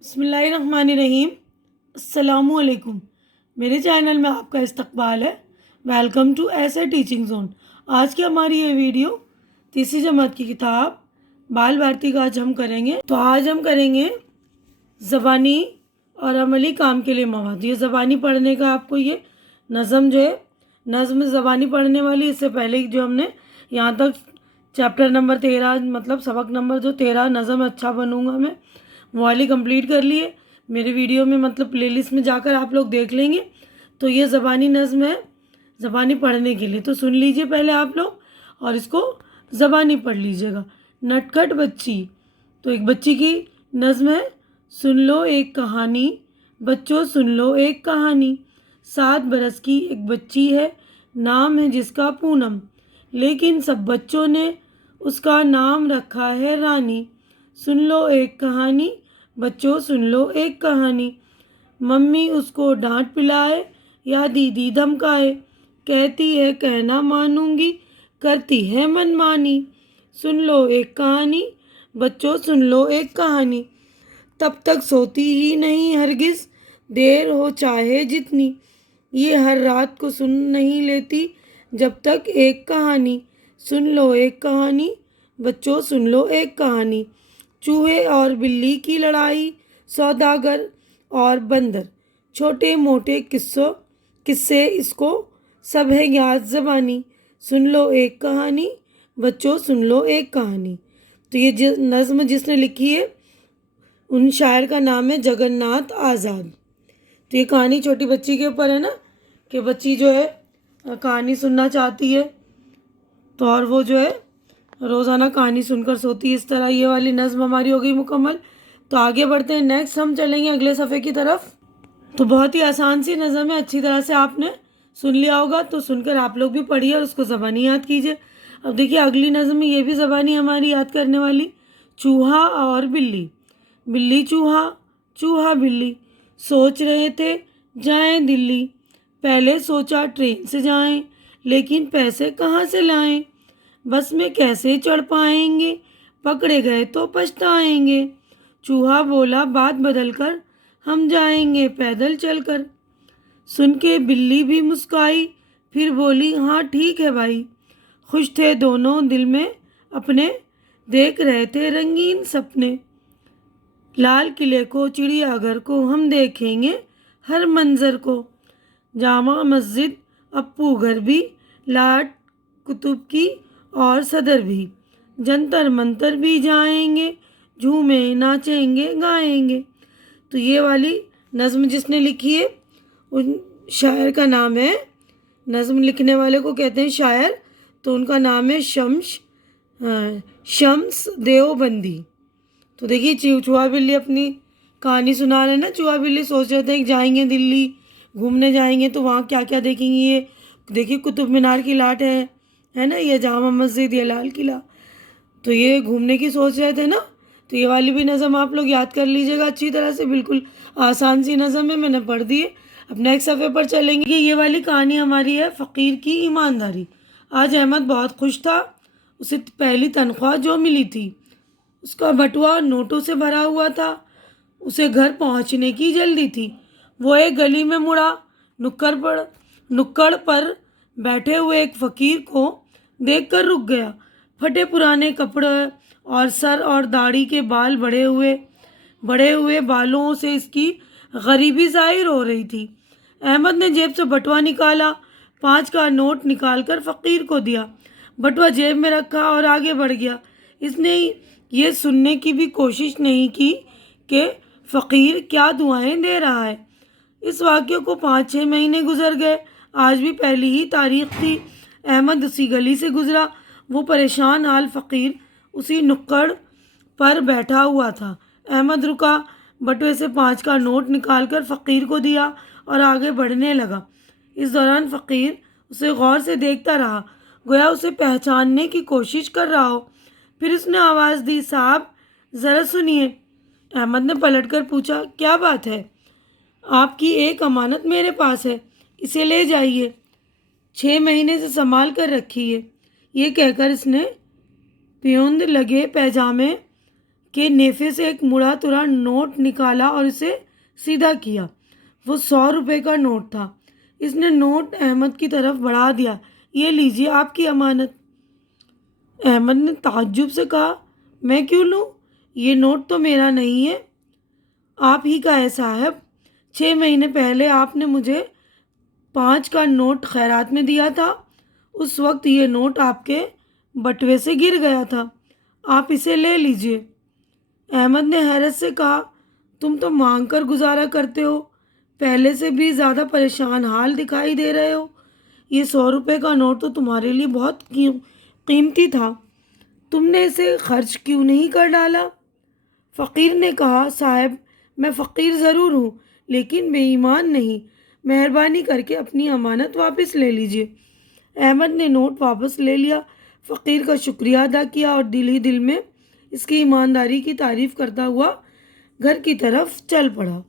بسم اللہ الرحمن الرحیم۔ السلام علیکم۔ میرے چینل میں آپ کا استقبال ہے۔ ویلکم ٹو ایسے ٹیچنگ زون۔ آج کی ہماری یہ ویڈیو تیسری جماعت کی کتاب بال بھارتی کا آج ہم کریں گے۔ تو آج ہم کریں گے زبانی اور عملی کام کے لیے مواد۔ یہ زبانی پڑھنے کا آپ کو یہ نظم جو ہے، نظم زبانی پڑھنے والی، اس سے پہلے جو ہم نے یہاں تک چیپٹر نمبر 13 مطلب سبق نمبر جو 13 نظم اچھا بنوں گا میں، وہ والی کمپلیٹ کر لیے میرے ویڈیو میں، مطلب پلے لسٹ میں جا کر آپ لوگ دیکھ لیں گے۔ تو یہ زبانی نظم ہے زبانی پڑھنے کے لیے، تو سن لیجئے پہلے آپ لوگ اور اس کو زبانی پڑھ لیجئے گا۔ نٹکھٹ بچی، تو ایک بچی کی نظم ہے۔ سن لو ایک کہانی بچوں، سن لو ایک کہانی۔ 7 برس کی ایک بچی ہے، نام ہے جس کا پونم، لیکن سب بچوں نے اس کا نام رکھا ہے رانی۔ سن لو ایک کہانی بچوں، سن لو ایک کہانی۔ ممی اس کو ڈانٹ پلائے یا دیدی دھمکائے، کہتی ہے کہنا مانوں گی، کرتی ہے من مانی۔ سن لو ایک کہانی بچوں، سن لو ایک کہانی۔ تب تک سوتی ہی نہیں ہرگز، دیر ہو چاہے جتنی، یہ ہر رات کو سن نہیں لیتی جب تک ایک کہانی۔ سن لو ایک کہانی بچوں، سن لو ایک کہانی۔ چوہے اور بلی کی لڑائی، سوداگر اور بندر، چھوٹے موٹے قصے اس کو سب ہے یاد زبانی۔ سن لو ایک کہانی بچوں، سن لو ایک کہانی۔ تو یہ نظم جس نے لکھی ہے ان شاعر کا نام ہے جگن ناتھ آزاد۔ تو یہ کہانی چھوٹی بچی کے اوپر ہے نا، کہ بچی جو ہے کہانی سننا چاہتی ہے تو اور وہ جو ہے روزانہ کہانی سن کر سوتی ہے۔ اس طرح یہ والی نظم ہماری ہو گئی مکمل۔ تو آگے بڑھتے ہیں، نیکسٹ ہم چلیں گے اگلے صفحے کی طرف۔ تو بہت ہی آسان سی نظم ہے، اچھی طرح سے آپ نے سن لیا ہوگا، تو سن کر آپ لوگ بھی پڑھیے اور اس کو زبانی یاد کیجیے۔ اب دیکھیے اگلی نظم میں یہ بھی زبانی ہماری یاد کرنے والی۔ چوہا اور بلی، بلی چوہا، چوہا بلی، سوچ رہے تھے جائیں دلی، پہلے سوچا ٹرین سے جائیں، لیکن پیسے کہاں سے لائیں، بس میں کیسے چڑھ پائیں گے، پکڑے گئے تو پچھتائیں گے۔ چوہا بولا بات بدل کر، ہم جائیں گے پیدل چل کر۔ سن کے بلی بھی مسکرائی، پھر بولی ہاں ٹھیک ہے بھائی۔ خوش تھے دونوں دل میں اپنے، دیکھ رہے تھے رنگین سپنے، لال قلعے کو چڑیا گھر کو ہم دیکھیں گے ہر منظر کو، جامع مسجد اپو گھر بھی، لاٹ قطب کی اور صدر بھی، جنتر منتر بھی جائیں گے، جھومیں ناچیں گے گائیں گے۔ تو یہ والی نظم جس نے لکھی ہے ان شاعر کا نام ہے، نظم لکھنے والے کو کہتے ہیں شاعر، تو ان کا نام ہے شمس دیوبندی۔ تو دیکھیے چوہا بلی اپنی کہانی سنا رہے ہیں نا، چوہا بلی سوچ رہے تھے کہ جائیں گے دلی گھومنے، جائیں گے تو وہاں کیا کیا دیکھیں گے۔ یہ دیکھیے قطب مینار کی لاٹ ہے نا، یہ جامع مسجد، یہ لال قلعہ، تو یہ گھومنے کی سوچ رہے تھے نا۔ تو یہ والی بھی نظم آپ لوگ یاد کر لیجئے گا اچھی طرح سے، بالکل آسان سی نظم ہے، میں نے پڑھ دی ہے۔ اب نیکسٹ صفحے پر چلیں گے۔ یہ والی کہانی ہماری ہے فقیر کی ایمانداری۔ آج احمد بہت خوش تھا، اسے پہلی تنخواہ جو ملی تھی، اس کا بٹوا نوٹوں سے بھرا ہوا تھا، اسے گھر پہنچنے کی جلدی تھی۔ وہ ایک گلی میں مڑا، نکڑ پر بیٹھے ہوئے ایک فقیر کو دیکھ کر رک گیا۔ پھٹے پرانے کپڑے اور سر اور داڑھی کے بال بڑھے ہوئے بالوں سے اس کی غریبی ظاہر ہو رہی تھی۔ احمد نے جیب سے بٹوا نکالا، 5 کا نوٹ نکال کر فقیر کو دیا، بٹوا جیب میں رکھا اور آگے بڑھ گیا۔ اس نے یہ سننے کی بھی کوشش نہیں کی کہ فقیر کیا دعائیں دے رہا ہے۔ اس واقعے کو 5-6 مہینے گزر گئے، آج بھی پہلی ہی تاریخ تھی۔ احمد اسی گلی سے گزرا، وہ پریشان حال فقیر اسی نکڑ پر بیٹھا ہوا تھا۔ احمد رکا، بٹوے سے 5 کا نوٹ نکال کر فقیر کو دیا اور آگے بڑھنے لگا۔ اس دوران فقیر اسے غور سے دیکھتا رہا، گویا اسے پہچاننے کی کوشش کر رہا ہو۔ پھر اس نے آواز دی، صاحب ذرا سنیے۔ احمد نے پلٹ کر پوچھا، کیا بات ہے؟ آپ کی ایک امانت میرے پاس ہے، اسے لے جائیے، 6 مہینے سے سنبھال کر رکھی ہے۔ یہ کہہ کر اس نے پیوند لگے پیجامے کہ نیفے سے ایک مڑا تڑا نوٹ نکالا اور اسے سیدھا کیا۔ وہ 100 روپے کا نوٹ تھا۔ اس نے نوٹ احمد کی طرف بڑھا دیا۔ یہ لیجیے آپ کی امانت۔ احمد نے تعجب سے کہا، میں کیوں لوں؟ یہ نوٹ تو میرا نہیں ہے۔ آپ ہی کا ہے صاحب۔ 6 مہینے پہلے آپ نے مجھے 5 کا نوٹ خیرات میں دیا تھا۔ اس وقت یہ نوٹ آپ کے بٹوے سے گر گیا تھا۔ آپ اسے لے لیجیے۔ احمد نے حیرت سے کہا، تم تو مانگ کر گزارا کرتے ہو، پہلے سے بھی زیادہ پریشان حال دکھائی دے رہے ہو۔ یہ 100 روپے کا نوٹ تو تمہارے لیے بہت قیمتی تھا، تم نے اسے خرچ کیوں نہیں کر ڈالا؟ فقیر نے کہا، صاحب میں فقیر ضرور ہوں لیکن بے ایمان نہیں، مہربانی کر کے اپنی امانت واپس لے لیجیے۔ احمد نے نوٹ واپس لے لیا، فقیر کا شکریہ ادا کیا اور دل ہی دل میں اس کی ایمانداری کی تعریف کرتا ہوا گھر کی طرف چل پڑا۔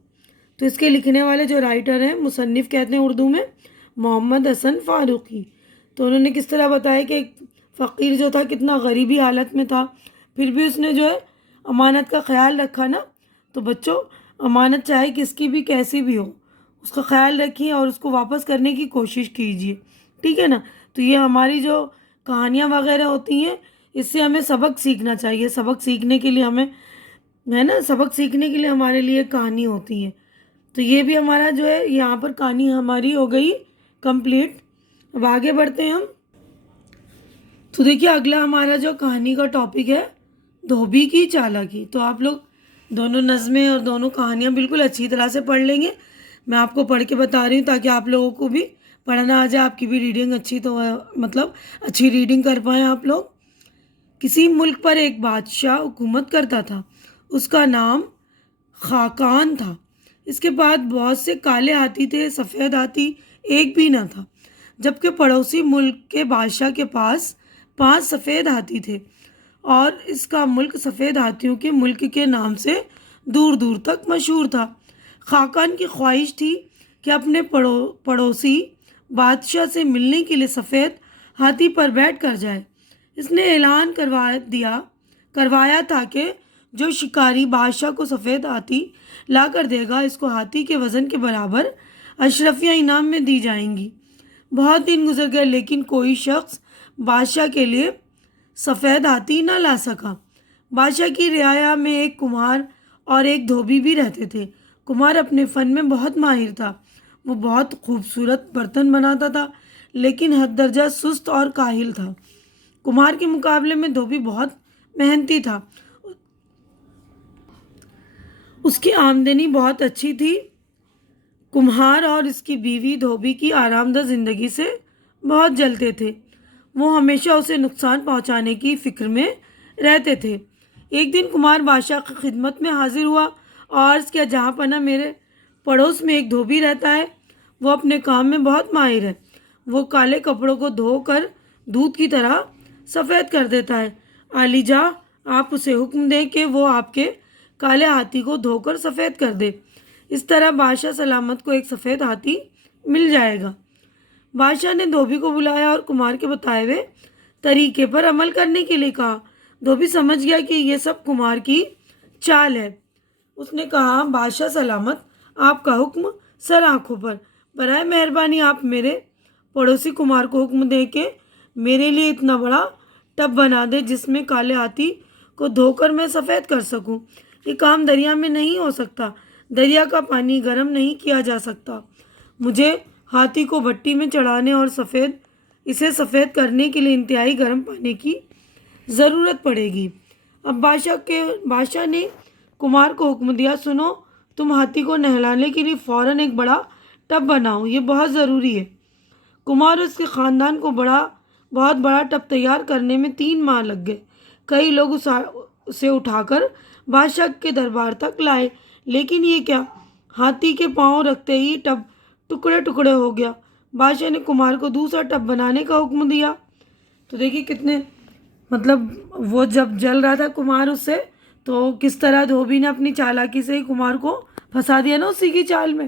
تو اس کے لکھنے والے جو رائٹر ہیں، مصنف کہتے ہیں اردو میں، محمد حسن فاروقی۔ تو انہوں نے کس طرح بتایا کہ ایک فقیر جو تھا کتنا غریبی حالت میں تھا، پھر بھی اس نے جو ہے امانت کا خیال رکھا نا۔ تو بچوں، امانت چاہے کس کی بھی کیسی بھی ہو، اس کا خیال رکھیے اور اس کو واپس کرنے کی کوشش کیجیے، ٹھیک ہے نا۔ تو یہ ہماری جو کہانیاں وغیرہ ہوتی ہیں، اس سے ہمیں سبق سیکھنا چاہیے۔ سبق سیکھنے کے لیے ہمیں ہے نا، سبق سیکھنے کے لیے ہمارے لیے کہانی ہوتی ہے۔ تو یہ بھی ہمارا جو ہے یہاں پر کہانی ہماری ہو گئی کمپلیٹ۔ اب آگے بڑھتے ہیں ہم۔ تو دیکھیے اگلا ہمارا جو کہانی کا ٹاپک ہے، دھوبی کی چالاکی۔ تو آپ لوگ دونوں نظمیں اور دونوں کہانیاں بالکل اچھی طرح سے پڑھ لیں گے۔ میں آپ کو پڑھ کے بتا رہی ہوں تاکہ آپ لوگوں کو بھی پڑھنا آ جائے، آپ کی بھی ریڈنگ اچھی تو مطلب اچھی ریڈنگ کر پائیں آپ لوگ۔ کسی ملک پر ایک بادشاہ حکومت کرتا تھا، اس کا نام خاقان تھا۔ اس کے بعد بہت سے کالے ہاتھی تھے، سفید ہاتھی ایک بھی نہ تھا، جبکہ پڑوسی ملک کے بادشاہ کے پاس 5 سفید ہاتھی تھے اور اس کا ملک سفید ہاتھیوں کے ملک کے نام سے دور دور تک مشہور تھا۔ خاقان کی خواہش تھی کہ اپنے پڑوسی بادشاہ سے ملنے کے لیے سفید ہاتھی پر بیٹھ کر جائے۔ اس نے اعلان کروایا تھا کہ جو شکاری بادشاہ کو سفید ہاتھی لا کر دے گا، اس کو ہاتھی کے وزن کے برابر اشرفیاں انعام میں دی جائیں گی۔ بہت دن گزر گئے لیکن کوئی شخص بادشاہ کے لیے سفید ہاتھی نہ لا سکا۔ بادشاہ کی رعایا میں ایک کمہار اور ایک دھوبی بھی رہتے تھے۔ کمہار اپنے فن میں بہت ماہر تھا، وہ بہت خوبصورت برتن بناتا تھا لیکن حد درجہ سست اور کاہل تھا۔ کمہار کے مقابلے میں دھوبی بہت محنتی تھا، اس کی آمدنی بہت اچھی تھی۔ کمہار اور اس کی بیوی دھوبی کی آرام دہ زندگی سے بہت جلتے تھے، وہ ہمیشہ اسے نقصان پہنچانے کی فکر میں رہتے تھے۔ ایک دن کمہار بادشاہ کی خدمت میں حاضر ہوا اور عرض کیا، جہاں پناہ میرے پڑوس میں ایک دھوبی رہتا ہے، وہ اپنے کام میں بہت ماہر ہے، وہ کالے کپڑوں کو دھو کر دودھ کی طرح سفید کر دیتا ہے۔ عالی جاں آپ اسے حکم دیں کہ وہ آپ کے کالے ہاتھی کو دھو کر سفید کر دے، اس طرح بادشاہ سلامت کو ایک سفید ہاتھی مل جائے گا۔ بادشاہ نے دھوبی کو بلایا اور کمہار کے بتائے ہوئے طریقے پر عمل کرنے کے لیے کہا۔ دھوبی سمجھ گیا کہ یہ سب کمہار کی چال ہے۔ اس نے کہا، بادشاہ سلامت، آپ کا حکم سر آنکھوں پر، برائے مہربانی آپ میرے پڑوسی کمہار کو حکم دیں کہ میرے لیے اتنا بڑا ٹب بنا دے جس میں کالے ہاتھی کو دھو کر میں سفید کر سکوں۔ یہ کام دریا میں نہیں ہو سکتا، دریا کا پانی گرم نہیں کیا جا سکتا، مجھے ہاتھی کو بھٹی میں چڑھانے اور اسے سفید کرنے کے لیے انتہائی گرم پانی کی ضرورت پڑے گی۔ اب بادشاہ نے کمہار کو حکم دیا، سنو، تم ہاتھی کو نہلانے کے لیے فوراً ایک بڑا ٹب بناؤ، یہ بہت ضروری ہے۔ کمہار اور اس کے خاندان کو بہت بڑا ٹب تیار کرنے میں 3 ماہ لگ گئے۔ کئی لوگ اسے اٹھا کر بادشاہ کے دربار تک لائے، لیکن یہ کیا، ہاتھی کے پاؤں رکھتے ہی ٹب ٹکڑے ٹکڑے ہو گیا۔ بادشاہ نے کمہار کو دوسرا ٹب بنانے کا حکم دیا۔ تو دیکھیے کتنے وہ جب جل رہا تھا کمہار اس سے، تو کس طرح دھوبی نے اپنی چالاکی سے ہی کمہار کو پھنسا دیا نا اسی کی چال میں۔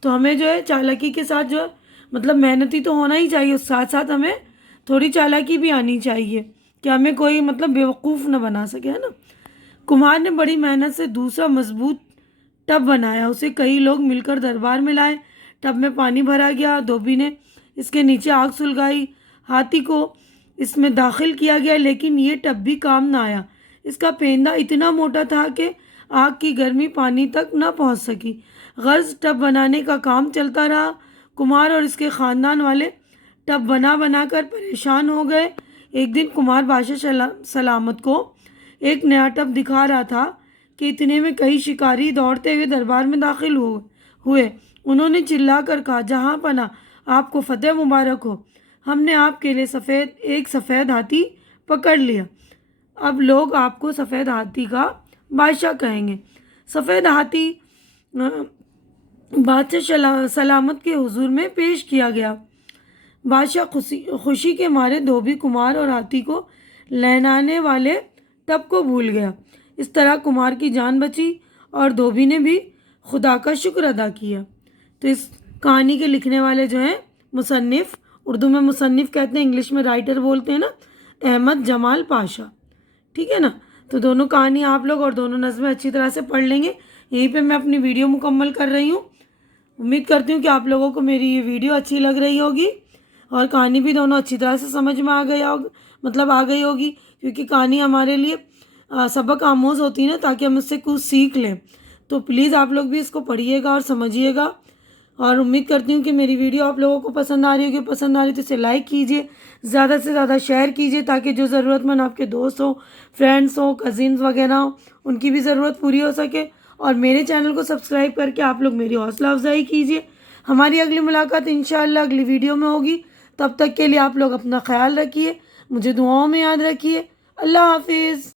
تو ہمیں جو ہے چالاکی کے ساتھ جو ہے محنتی تو ہونا ہی چاہیے، اس ساتھ ساتھ ہمیں تھوڑی چالاکی بھی آنی چاہیے کہ ہمیں کوئی بیوقوف نہ بنا سکے، ہے نا۔ کمار نے بڑی محنت سے دوسرا مضبوط ٹب بنایا، اسے کئی لوگ مل کر دربار میں لائے۔ ٹب میں پانی بھرا گیا، دھوبی نے اس کے نیچے آگ سلگائی، ہاتھی کو اس میں داخل کیا گیا، لیکن یہ ٹب بھی کام نہ آیا۔ اس کا پیندہ اتنا موٹا تھا کہ آگ کی گرمی پانی تک نہ پہنچ سکی۔ غرض ٹب بنانے کا کام چلتا رہا۔ کمار اور اس کے خاندان والے ٹب بنا بنا کر پریشان ہو گئے۔ ایک دن کمار بادشاہ سلامت کو ایک نیا ٹب دکھا رہا تھا کہ اتنے میں کئی شکاری دوڑتے ہوئے دربار میں داخل ہوئے۔ انہوں نے چلا کر کہا، جہاں پناہ آپ کو فتح مبارک ہو، ہم نے آپ کے لیے ایک سفید ہاتھی پکڑ لیا۔ اب لوگ آپ کو سفید ہاتھی کا بادشاہ کہیں گے۔ سفید ہاتھی بادشاہ سلامت کے حضور میں پیش کیا گیا۔ بادشاہ خوشی کے مارے دھوبی کمار اور ہاتھی کو لہنانے والے ٹب کو بھول گیا۔ اس طرح کمار کی جان بچی اور دھوبی نے بھی خدا کا شکر ادا کیا۔ تو اس کہانی کے لکھنے والے جو ہیں مصنف، اردو میں مصنف کہتے ہیں، انگلش میں رائٹر بولتے ہیں نا، احمد جمال پاشا، ٹھیک ہے نا۔ تو دونوں کہانی آپ لوگ اور دونوں نظمیں اچھی طرح سے پڑھ لیں گے۔ یہیں پہ میں اپنی ویڈیو مکمل کر رہی ہوں۔ امید کرتی ہوں کہ آپ لوگوں کو میری یہ ویڈیو اچھی لگ رہی ہوگی اور کہانی بھی دونوں اچھی طرح سے سمجھ میں آ گئی ہوگی، کیونکہ کہانی ہمارے لیے سبق آموز ہوتی ہے نا، تاکہ ہم اس سے کچھ سیکھ لیں۔ تو پلیز آپ لوگ بھی اس کو پڑھیے گا اور سمجھیے گا، اور امید کرتی ہوں کہ میری ویڈیو آپ لوگوں کو پسند آ رہی ہوگی۔ پسند آ رہی تو اسے لائک کیجیے، زیادہ سے زیادہ شیئر کیجیے، تاکہ جو ضرورت مند آپ کے دوست ہوں، فرینڈس ہوں، کزنز وغیرہ ہوں، ان کی بھی ضرورت پوری ہو سکے۔ اور میرے چینل کو سبسکرائب کر کے آپ لوگ میری حوصلہ افزائی کیجیے۔ ہماری اگلی ملاقات انشاءاللہ اگلی ویڈیو میں ہوگی۔ تب تک کے لیے آپ لوگ اپنا خیال رکھیے، مجھے دعاؤں میں یاد رکھیے۔ اللہ حافظ۔